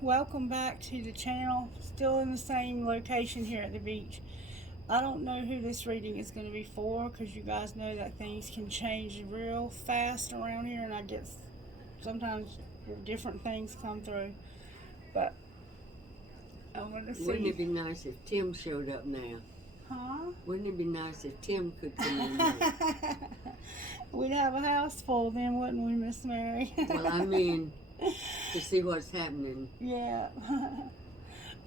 welcome back to the channel. Still in the same location here at the beach. I don't know who this reading is going to be for because you guys know that things can change real fast around here, and I get sometimes different things come through. But I want to see. Wouldn't it be nice if Tim showed up now? Huh? Wouldn't it be nice if Tim could come in now? We'd have a house full then, wouldn't we, Miss Mary? Well, I mean, to see what's happening. Yeah.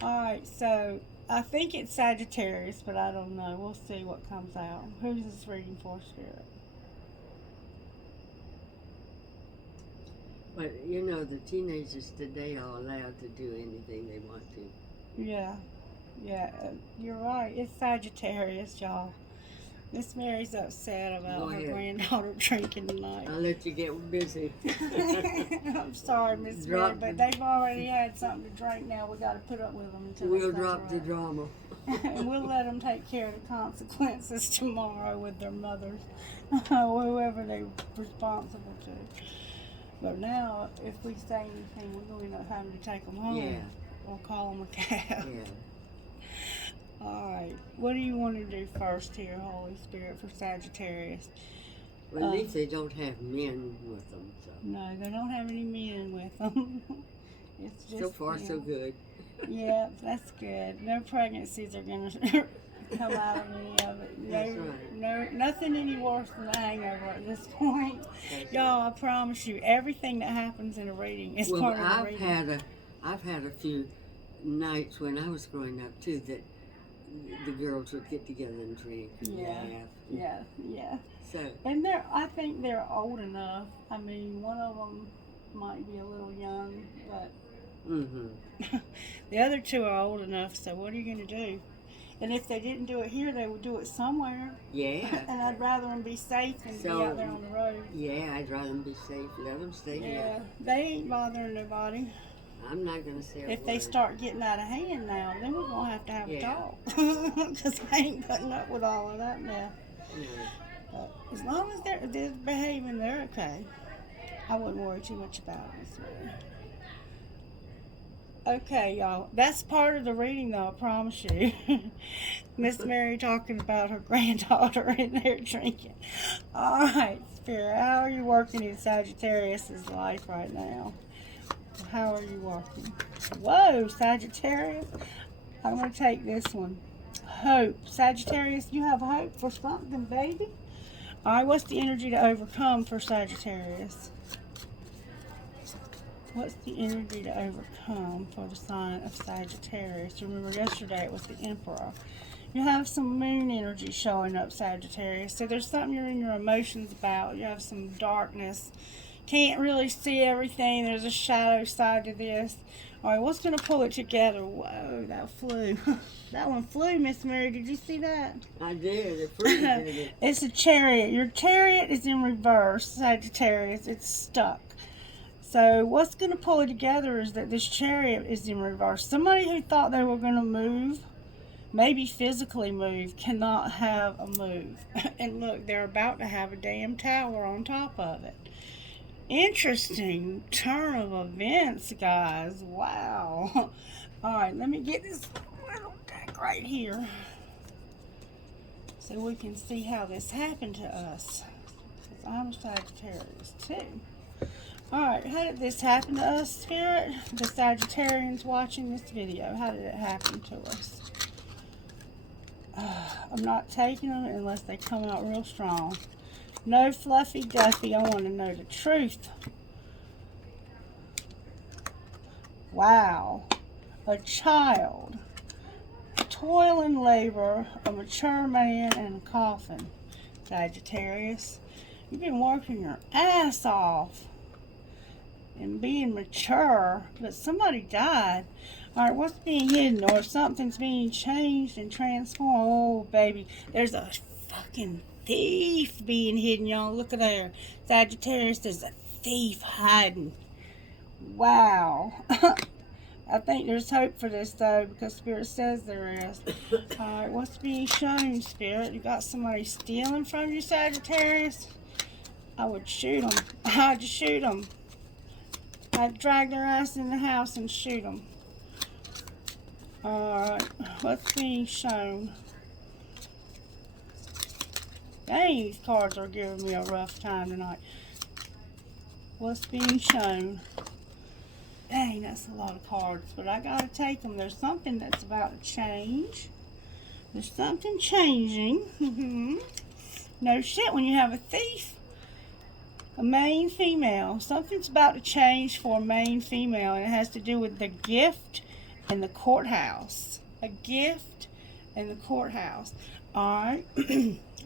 Alright, so I think it's Sagittarius, but I don't know. We'll see what comes out. Who's this reading for, Spirit? But, you know, the teenagers today are allowed to do anything they want to. Yeah. Yeah, you're right. It's Sagittarius, y'all. Miss Mary's upset about her granddaughter drinking tonight. I'll let you get busy. I'm sorry, Miss Mary, but they've already had something to drink now. We got to put up with them until we'll drop the drama. And we'll let them take care of the consequences tomorrow with their mothers, whoever they're responsible to. But now, if we say anything, we're going to end up having to take them home. Yeah. Or call them a cab. Yeah. Alright, what do you want to do first here, Holy Spirit, for Sagittarius? Well, at least they don't have men with them. So. No, they don't have any men with them. It's just so far, so good. Yeah, that's good. No pregnancies are going to come out of any of it. That's right. No, nothing any worse than a hangover at this point. Y'all, I promise you, everything that happens in a reading is part of the reading. I've had a few nights when I was growing up, too, that the girls would get together and drink and laugh. Yeah. So, and I think they're old enough. I mean, one of them might be a little young, but the other two are old enough, so what are you going to do? And if they didn't do it here, they would do it somewhere. Yeah. And I'd rather them be safe than be out there on the road. Yeah, I'd rather them be safe. Let them stay here. Yeah, they ain't bothering nobody. I'm not going to say If they start getting out of hand now, then we're going to have a talk. Because I ain't putting up with all of that now. No. But as long as they're behaving, they're okay. I wouldn't worry too much about it. Okay, y'all. That's part of the reading, though, I promise you. Miss Mary talking about her granddaughter in there drinking. All right, Spirit, how are you working in Sagittarius' life right now? How are you working? Whoa, Sagittarius. I'm going to take this one. Hope. Sagittarius, you have hope for something, baby? All right, what's the energy to overcome for Sagittarius? What's the energy to overcome for the sign of Sagittarius? Remember, yesterday it was the Emperor. You have some moon energy showing up, Sagittarius. So there's something you're in your emotions about. You have some darkness. Can't really see everything. There's a shadow side to this. All right, what's going to pull it together? Whoa, that flew. That one flew, Miss Mary. Did you see that? I did. It flew. It's a chariot. Your chariot is in reverse, Sagittarius. It's stuck. So what's going to pull it together is that this chariot is in reverse. Somebody who thought they were going to move, maybe physically move, cannot have a move. And look, they're about to have a damn tower on top of it. Interesting turn of events, guys. Wow. All right, let me get this little deck right here so we can see how this happened to us. Because I'm a Sagittarius too. All right, how did this happen to us, Spirit? The Sagittarians watching this video, how did it happen to us? I'm not taking them unless they come out real strong. No fluffy duffy. I want to know the truth. Wow. A child. Toil and labor. A mature man and a coffin. Sagittarius. You've been working your ass off and being mature, but somebody died. All right, what's being hidden, or something's being changed and transformed? Oh, baby, there's a fucking thief being hidden, y'all. Look at there. Sagittarius, there's a thief hiding. Wow. I think there's hope for this, though, because Spirit says there is. All right, what's being shown, Spirit? You got somebody stealing from you, Sagittarius? I would shoot them. I'd shoot them. I'd drag their ass in the house and shoot them. Alright, what's being shown? Dang, these cards are giving me a rough time tonight. What's being shown? Dang, that's a lot of cards, but I gotta take them. There's something that's about to change. There's something changing. No shit, when you have a thief, a main female, something's about to change for a main female, and it has to do with the gift and the courthouse. A gift and the courthouse. Alright,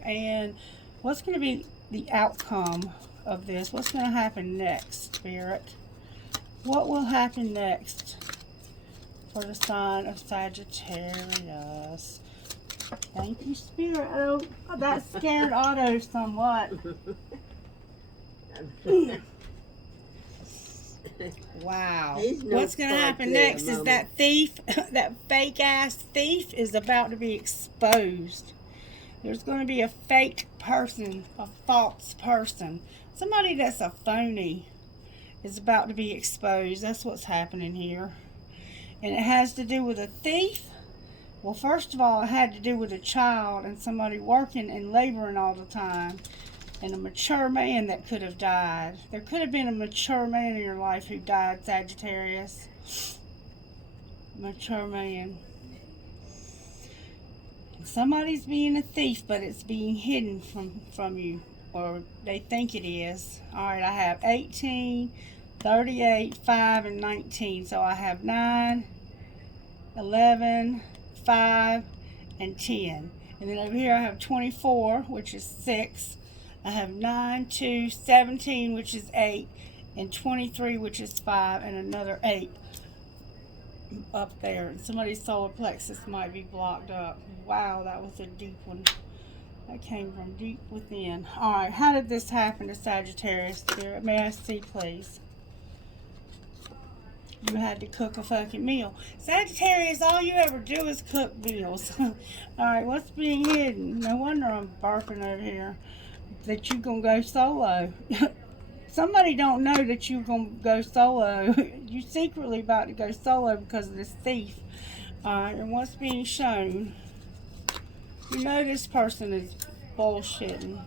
and what's going to be the outcome of this? What's going to happen next, Spirit? What will happen next for the sign of Sagittarius? Thank you, Spirit. Oh, that scared Otto somewhat. Wow. What's going to happen next is that thief, that fake ass thief is about to be exposed. There's going to be a fake person, a false person. Somebody that's a phony is about to be exposed. That's what's happening here. And it has to do with a thief. Well, first of all, it had to do with a child and somebody working and laboring all the time. And a mature man that could have died. There could have been a mature man in your life who died, Sagittarius. Mature man. Somebody's being a thief, but it's being hidden from you. Or they think it is. Alright, I have 18, 38, 5, and 19. So I have 9, 11, 5, and 10. And then over here I have 24, which is 6. I have 9, 2, 17, which is 8, and 23, which is 5, and another 8 up there. And somebody's solar plexus might be blocked up. Wow, that was a deep one. That came from deep within. Alright, how did this happen to Sagittarius, Spirit? May I see, please? You had to cook a fucking meal. Sagittarius, all you ever do is cook meals. Alright, what's being hidden? No wonder I'm barking over here. That you're going to go solo. Somebody don't know that you're going to go solo. You're secretly about to go solo because of this thief. Alright, and what's being shown? You know this person is bullshitting.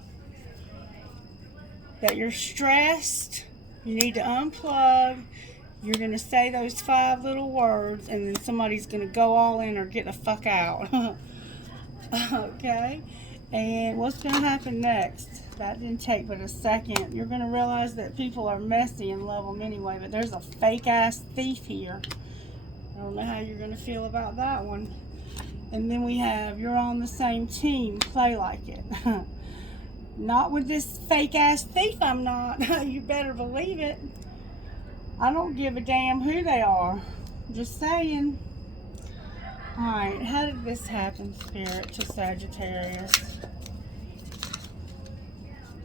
That you're stressed. You need to unplug. You're going to say those 5 little words and then somebody's going to go all in or get the fuck out. Okay? And what's going to happen next? That didn't take but a second. You're going to realize that people are messy and love them anyway, but there's a fake ass thief here. I don't know how you're going to feel about that one. And then we have, you're on the same team, play like it. Not with this fake ass thief, I'm not. You better believe it. I don't give a damn who they are. Just saying. Alright, how did this happen, Spirit, to Sagittarius?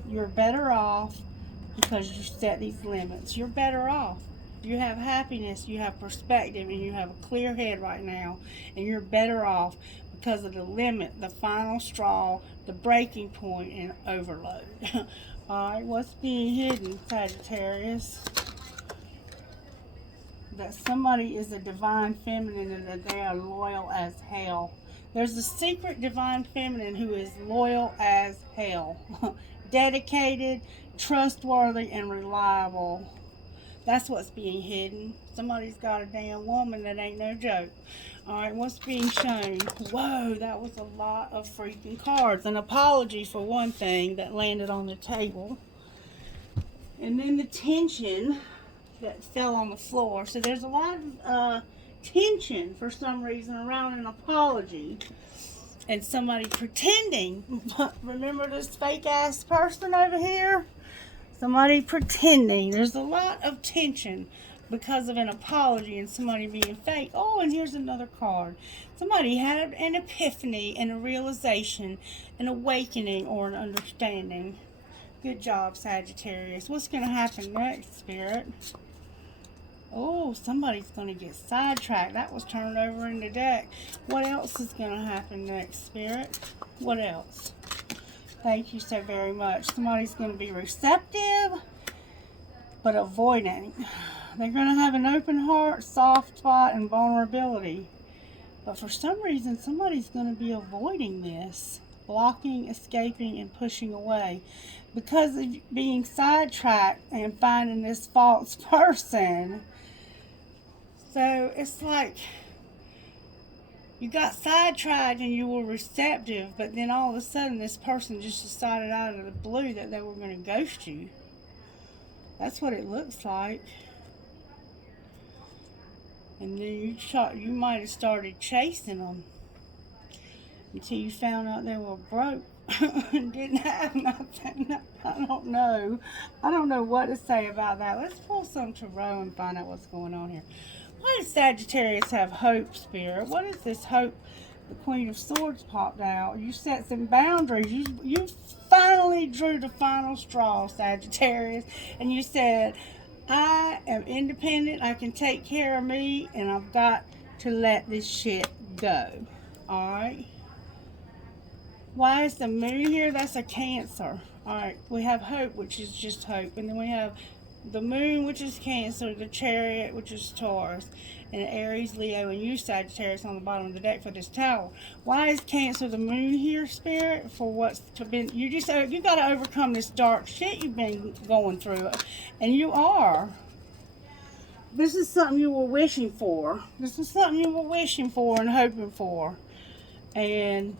You're better off because you set these limits. You're better off. You have happiness, you have perspective, and you have a clear head right now. And you're better off because of the limit, the final straw, the breaking point, and overload. Alright, what's being hidden, Sagittarius? That somebody is a divine feminine and that they are loyal as hell. There's a secret divine feminine who is loyal as hell. Dedicated, trustworthy, and reliable. That's what's being hidden. Somebody's got a damn woman that ain't no joke. Alright, what's being shown? Whoa, that was a lot of freaking cards. An apology for one thing that landed on the table. And then the tension that fell on the floor. So there's a lot of tension for some reason around an apology. And somebody pretending. Remember this fake ass person over here? Somebody pretending. There's a lot of tension because of an apology and somebody being fake. Oh, and here's another card. Somebody had an epiphany and a realization, an awakening, or an understanding. Good job, Sagittarius. What's going to happen next, Spirit? Oh, somebody's going to get sidetracked. That was turned over in the deck. What else is going to happen next, Spirit? What else? Thank you so very much. Somebody's going to be receptive, but avoiding. They're going to have an open heart, soft spot, and vulnerability. But for some reason, somebody's going to be avoiding this. Blocking, escaping, and pushing away. Because of being sidetracked and finding this false person. So it's like you got sidetracked and you were receptive, but then all of a sudden this person just decided out of the blue that they were going to ghost you. That's what it looks like. And then you might have started chasing them until you found out they were broke and didn't have nothing. I don't know. I don't know what to say about that. Let's pull some tarot and find out what's going on here. Why does Sagittarius have hope, Spirit? What is this hope? The Queen of Swords popped out. You set some boundaries. You finally drew the final straw, Sagittarius. And you said, I am independent. I can take care of me. And I've got to let this shit go. Alright? Why is the moon here? That's a Cancer. Alright, we have hope, which is just hope. And then we have the moon, which is Cancer, the Chariot, which is Taurus, and Aries, Leo, and you, Sagittarius, on the bottom of the deck for this tower. Why is Cancer the moon here, Spirit? For what's been, you got to overcome this dark shit you've been going through, and you are. This is something you were wishing for. This is something you were wishing for and hoping for, and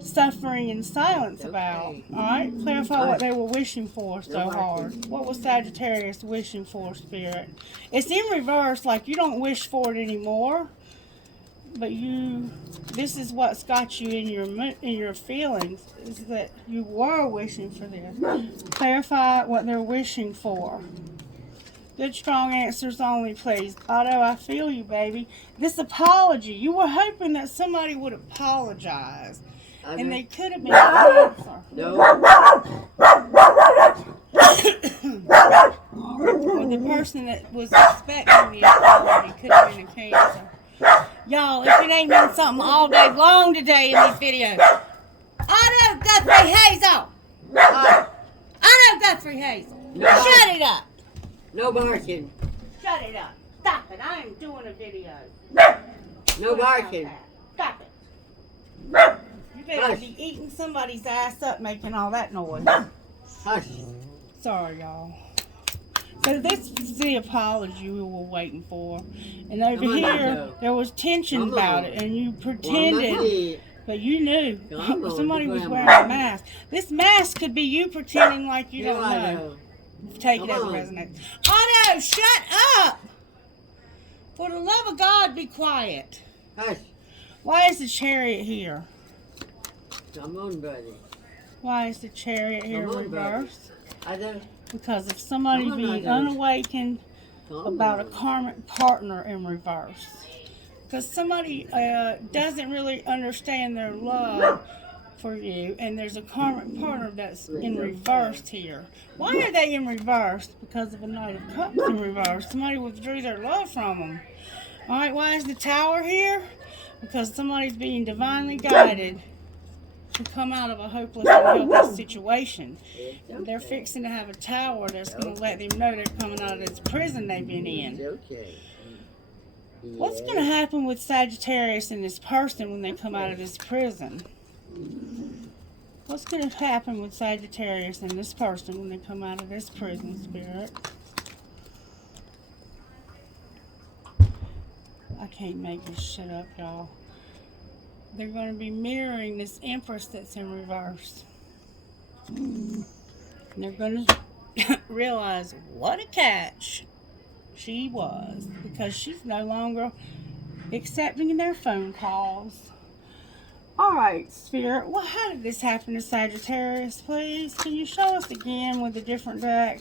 suffering in silence about. Alright? Clarify what they were wishing for so hard. What was Sagittarius wishing for, Spirit? It's in reverse, like you don't wish for it anymore. But this is what's got you in your feelings, is that you were wishing for this. Clarify what they're wishing for. Good, strong answers only, please. Otto, I feel you, baby. This apology, you were hoping that somebody would apologize. And they could have been Cancer. No. Or the person that was expecting the apology could have been a Cancer. Y'all, if it ain't been something all day long today in these videos. Otto Guthrie Hazel! Otto Guthrie Hazel! No. Shut it up! No barking. Shut it up! Stop it! I am doing a video. No barking. Stop it! You better be eating somebody's ass up making all that noise. Hush. Sorry, y'all. So this is the apology we were waiting for. And over here, there was tension about it. And you pretended, but you knew somebody was wearing a mask. This mask could be you pretending like you don't know. Take it as a resonance. Otto, shut up! For the love of God, be quiet. Hush. Why is the Chariot here? Come on, buddy. Why is the Chariot here reversed? I don't. Because of somebody being unawakened about a karmic partner in reverse. Because somebody doesn't really understand their love for you, and there's a karmic partner that's in reverse here. Why are they in reverse? Because of a Knight of Cups in reverse. Somebody withdrew their love from them. Alright, why is the Tower here? Because somebody's being divinely guided to come out of a hopeless and helpless situation. They're fixing to have a tower that's going to let them know they're coming out of this prison they've been in. What's going to happen with Sagittarius and this person when they come out of this prison? What's going to happen with Sagittarius and this person when they come out of this prison, Spirit? I can't make this shit up, y'all. They're going to be mirroring this Empress that's in reverse. And they're going to realize what a catch she was, because she's no longer accepting their phone calls. Alright, Spirit, well, how did this happen to Sagittarius, please? Can you show us again with a different deck?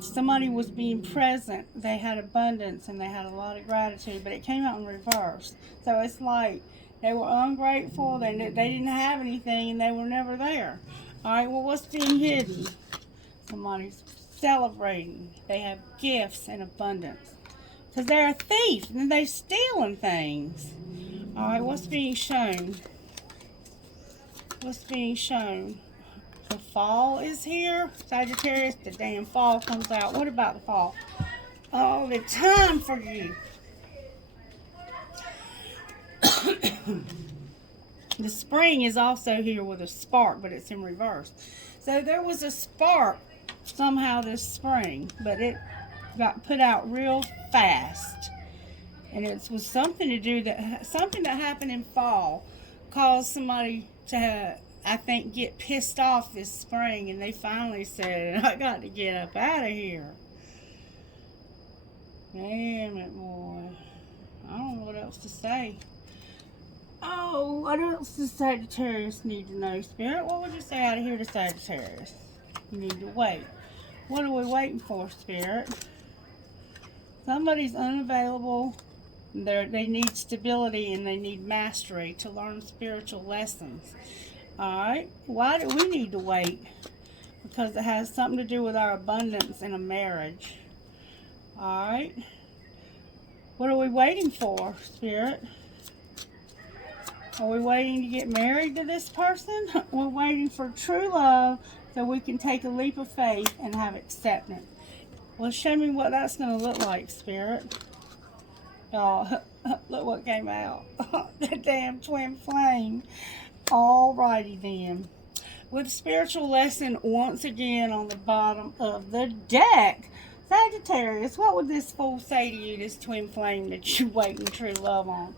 Somebody was being present, they had abundance, and they had a lot of gratitude, but it came out in reverse. So it's like they were ungrateful, they didn't have anything, and they were never there. Alright, well, what's being hidden? Somebody's celebrating. They have gifts and abundance. Because they're a thief, and they're stealing things. Alright, what's being shown? What's being shown? The fall is here, Sagittarius. The damn fall comes out. What about the fall? All the time for you. The spring is also here with a spark, but it's in reverse. So there was a spark somehow this spring, but it got put out real fast. And it was something to do that, something that happened in fall caused somebody to, I think, get pissed off this spring, and they finally said, I got to get up out of here. Damn it, boy. I don't know what else to say. Oh, what else does Sagittarius need to know, Spirit? What would you say out of here to Sagittarius? You need to wait. What are we waiting for, Spirit? Somebody's unavailable. They need stability and they need mastery to learn spiritual lessons. Alright? Why do we need to wait? Because it has something to do with our abundance in a marriage. Alright? What are we waiting for, Spirit? Are we waiting to get married to this person? We're waiting for true love so we can take a leap of faith and have acceptance. Well, show me what that's going to look like, Spirit. Oh, look what came out. The damn twin flame. Alrighty then. With spiritual lesson once again on the bottom of the deck. Sagittarius, what would this fool say to you, this twin flame that you waiting true love on?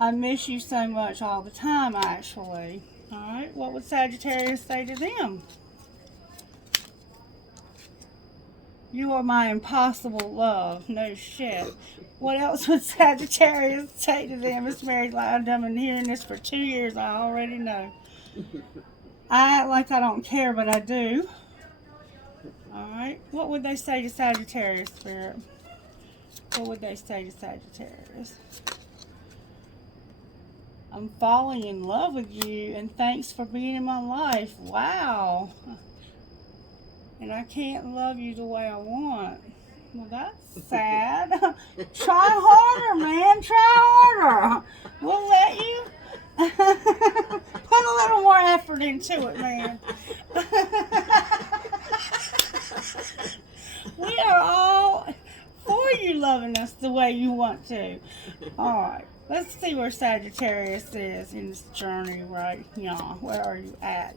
I miss you so much all the time, actually. Alright, what would Sagittarius say to them? You are my impossible love. No shit. What else would Sagittarius say to them? It's married like I've been hearing this for 2 years. I already know. I act like I don't care, but I do. Alright. What would they say to Sagittarius, Spirit? What would they say to Sagittarius? I'm falling in love with you, and thanks for being in my life. Wow. And I can't love you the way I want. Well, that's sad. Try harder, man. Try harder. We'll let you. Put a little more effort into it, man. We are all for you loving us the way you want to. All right. Let's see where Sagittarius is in this journey right now. Where are you at?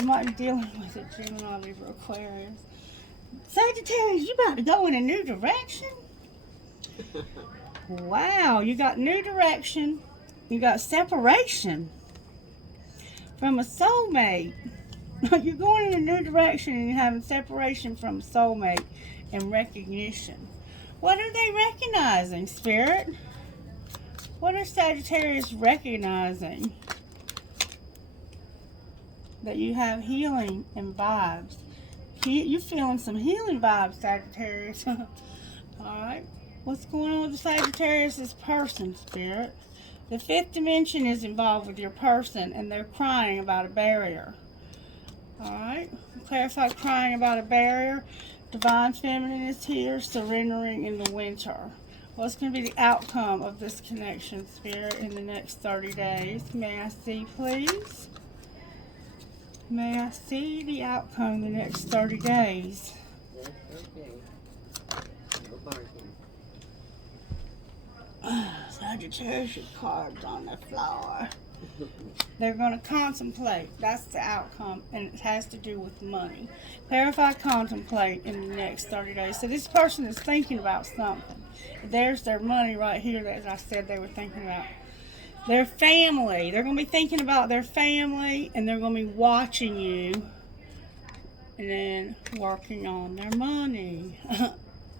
You might be dealing with a Gemini, Libra, Aquarius. Sagittarius, you about to go in a new direction? Wow, you got new direction. You got separation from a soulmate. You're going in a new direction and you're having separation from a soulmate and recognition. What are they recognizing, Spirit? What are Sagittarius recognizing? That you have healing and vibes. You're feeling some healing vibes, Sagittarius. Alright. What's going on with the Sagittarius' person, Spirit? The fifth dimension is involved with your person, and they're crying about a barrier. Alright. Clarify crying about a barrier. Divine Feminine is here, surrendering in the winter. What's going to be the outcome of this connection, Spirit, in the next 30 days? May I see, please? May I see the outcome in the next 30 days? Yes, okay. No barking. Sagittarius cards on the floor. They're going to contemplate. That's the outcome, and it has to do with money. Clarify, contemplate in the next 30 days. So this person is thinking about something. There's their money right here that, as I said, they were thinking about. Their family. They're going to be thinking about their family, and they're going to be watching you and then working on their money.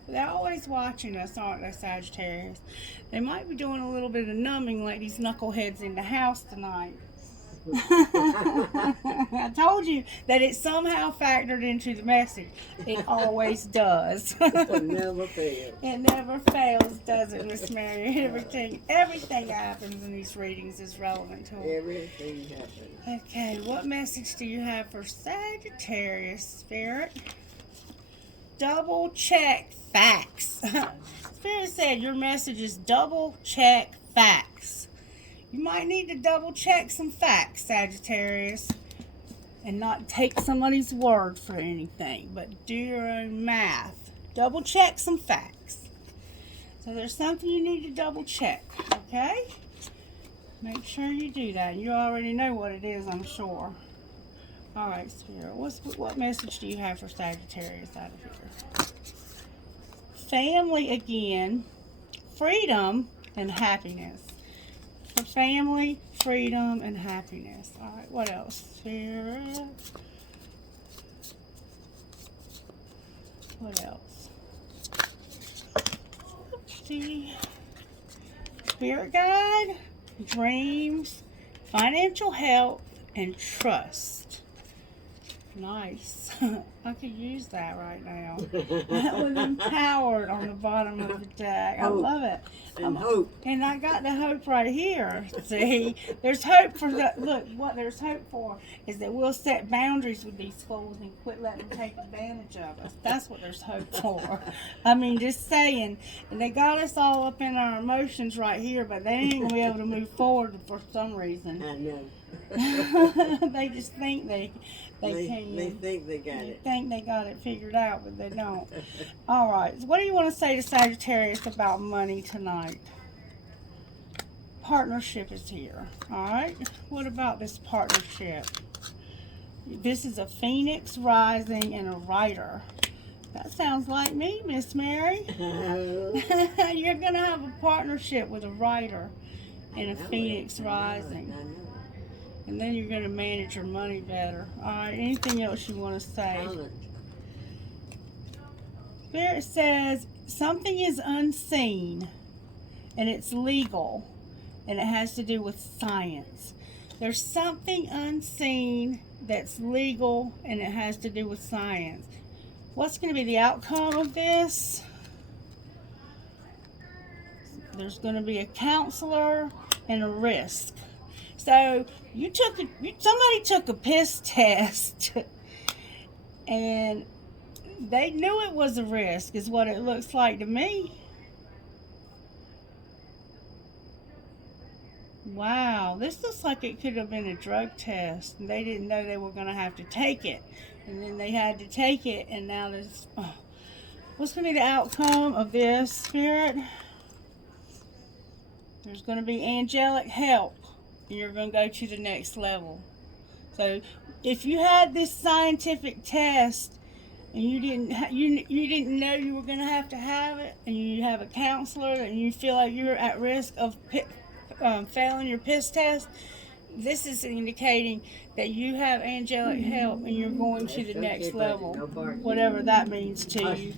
They're always watching us, aren't they, Sagittarius? They might be doing a little bit of numbing like these knuckleheads in the house tonight. I told you that it somehow factored into the message. It always does. It never fails. It never fails, does it, Miss Mary? Everything that happens in these readings is relevant to it. Everything happens. Okay, what message do you have for Sagittarius, Spirit? Double check facts. Spirit said your message is double check facts. You might need to double check some facts, Sagittarius. and not take somebody's word for anything, but do your own math. Double check some facts. So there's something you need to double check, okay? Make sure you do that. You already know what it is, I'm sure. All right, Spirit, what message do you have for Sagittarius out of here? Family again, freedom and happiness. For family, freedom, and happiness. All right, what else? Spirit. What else? Let's see. Spirit guide, dreams, financial health, and trust. Nice. I could use that right now. That was empowered on the bottom of the deck. I love it. And hope. And I got the hope right here. See, there's hope for the, look, what there's hope for is that we'll set boundaries with these schools and quit letting them take advantage of us. That's what there's hope for. I mean, just saying. And they got us all up in our emotions right here, but they ain't going to be able to move forward for some reason. I know. They just think they can. They think they got it. They think they got it figured out, but they don't. All right. So what do you want to say to Sagittarius about money tonight? Partnership is here. All right. What about this partnership? This is a Phoenix rising and a writer. That sounds like me, Miss Mary. You're going to have a partnership with a writer and a Phoenix rising. I know. And then you're going to manage your money better. All right, anything else you want to say? Talent. Spirit says something is unseen and it's legal and it has to do with science. There's something unseen that's legal and it has to do with science. What's going to be the outcome of this? There's going to be a counselor and a risk. So somebody took a piss test and they knew it was a risk, is what it looks like to me. Wow, this looks like it could have been a drug test and they didn't know they were going to have to take it. And then they had to take it, and now this, what's going to be the outcome of this, Spirit? There's going to be angelic help. And you're going to go to the next level. So if you had this scientific test and you didn't know you were going to have it, and you have a counselor and you feel like you're at risk of failing your piss test, this is indicating that you have angelic help and you're going to the next level, whatever that means to you.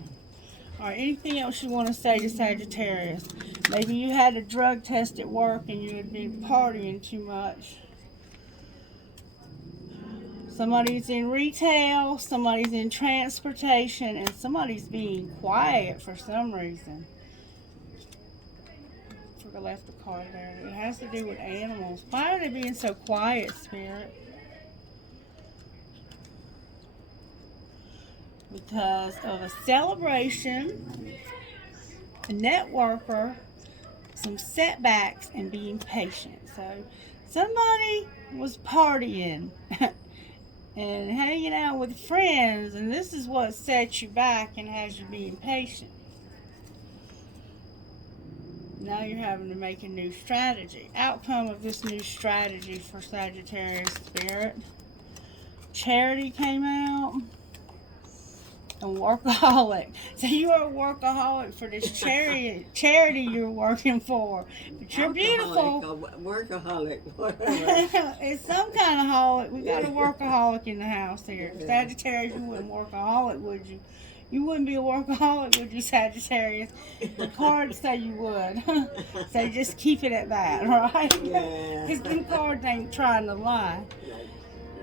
All right, anything else you want to say to Sagittarius? Maybe you had a drug test at work and you had been partying too much. Somebody's in retail, somebody's in transportation, and somebody's being quiet for some reason. I left the card there. It has to do with animals. Why are they being so quiet, Spirit? Because of a celebration, a networker, some setbacks, and being patient. So somebody was partying and hanging out with friends, and this is what sets you back and has you being patient. Now you're having to make a new strategy. Outcome of this new strategy for Sagittarius, Spirit. Charity came out. And workaholic. So you are a workaholic for this charity you're working for. But you're beautiful. Workaholic. It's some kind of holic. We got a workaholic in the house here. Sagittarius, you wouldn't workaholic, would you? You wouldn't be a workaholic, would you, Sagittarius? The cards say you would. So just keep it at that, right? Yeah. Because them cards ain't trying to lie.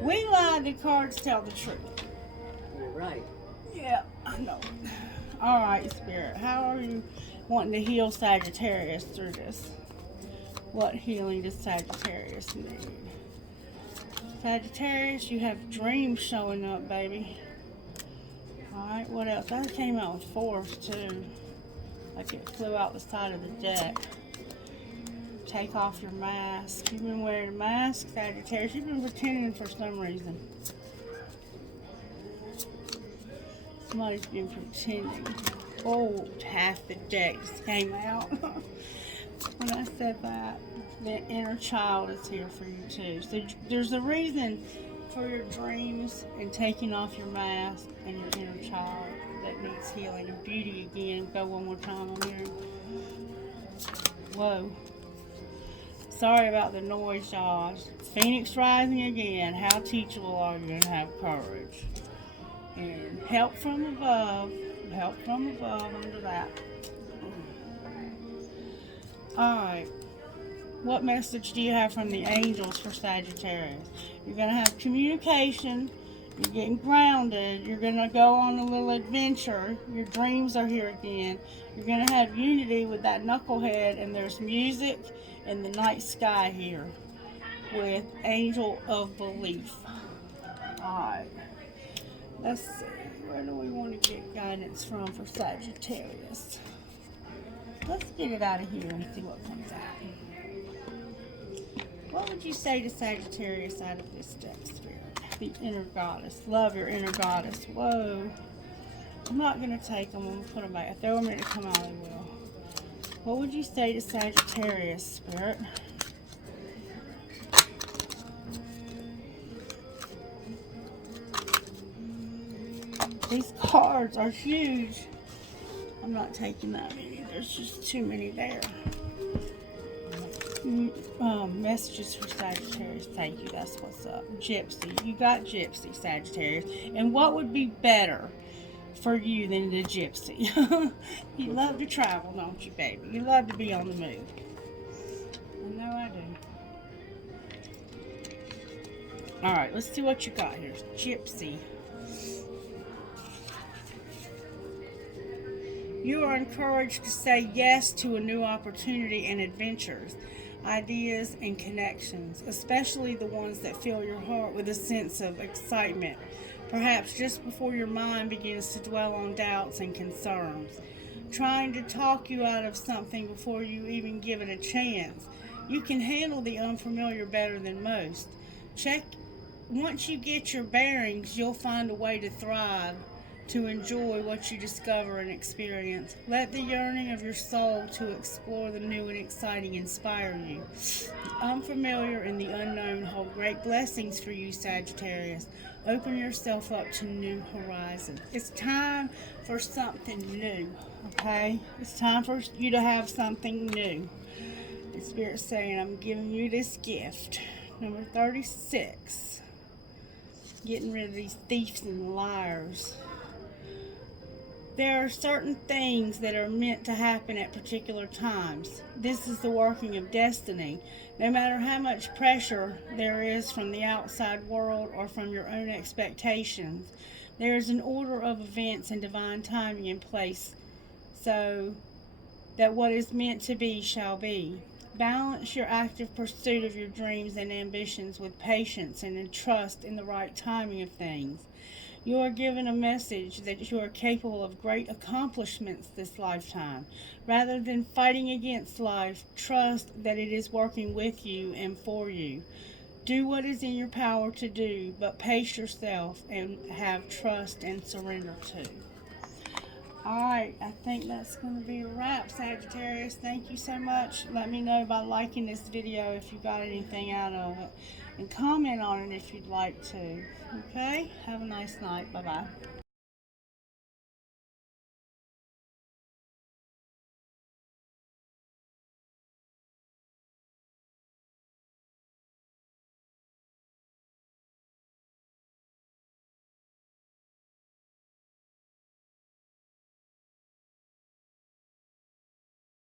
We lie, the cards tell the truth. You're right. Yeah, I know. All right, Spirit. How are you wanting to heal Sagittarius through this? What healing does Sagittarius need? Sagittarius, you have dreams showing up, baby. All right, what else? That came out with force, too. Like it flew out the side of the deck. Take off your mask. You've been wearing a mask, Sagittarius. You've been pretending for some reason. Somebody's been pretending. Oh, half the deck just came out. When I said that, the inner child is here for you too. So there's a reason for your dreams and taking off your mask and your inner child that needs healing and beauty again. Go one more time on here. Whoa. Sorry about the noise, y'all. Phoenix rising again. How teachable are you, and have courage. And help from above. Help from above under that. Alright. What message do you have from the angels for Sagittarius? You're going to have communication. You're getting grounded. You're going to go on a little adventure. Your dreams are here again. You're going to have unity with that knucklehead. And there's music in the night sky here with Angel of Belief. Alright. Let's see. Where do we want to get guidance from for Sagittarius? Let's get it out of here and see what comes out. What would you say to Sagittarius out of this deck, Spirit? The inner goddess. Love your inner goddess. Whoa. I'm not going to take them. I'm going to put them back. If they want me to come out, I will. What would you say to Sagittarius, Spirit? These cards are huge. I'm not taking that many. There's just too many there. Messages for Sagittarius. Thank you. That's what's up. Gypsy. You got Gypsy, Sagittarius. And what would be better for you than the Gypsy? You love to travel, don't you, baby? You love to be on the move. I know I do. Alright, let's see what you got here. Gypsy. You are encouraged to say yes to a new opportunity and adventures, ideas, and connections, especially the ones that fill your heart with a sense of excitement, perhaps just before your mind begins to dwell on doubts and concerns, trying to talk you out of something before you even give it a chance. You can handle the unfamiliar better than most. Once you get your bearings, you'll find a way to thrive, to enjoy what you discover and experience. Let the yearning of your soul to explore the new and exciting inspire you. The unfamiliar and the unknown hold great blessings for you, Sagittarius. Open yourself up to new horizons. It's time for something new, okay? It's time for you to have something new. The Spirit's saying, I'm giving you this gift. Number 36. Getting rid of these thieves and liars. There are certain things that are meant to happen at particular times. This is the working of destiny. No matter how much pressure there is from the outside world or from your own expectations, there is an order of events and divine timing in place so that what is meant to be shall be. Balance your active pursuit of your dreams and ambitions with patience and trust in the right timing of things. You are given a message that you are capable of great accomplishments this lifetime. Rather than fighting against life, trust that it is working with you and for you. Do what is in your power to do, but pace yourself and have trust and surrender to. Alright, I think that's going to be a wrap, Sagittarius. Thank you so much. Let me know by liking this video if you got anything out of it. And comment on it if you'd like to. Okay? Have a nice night. Bye-bye.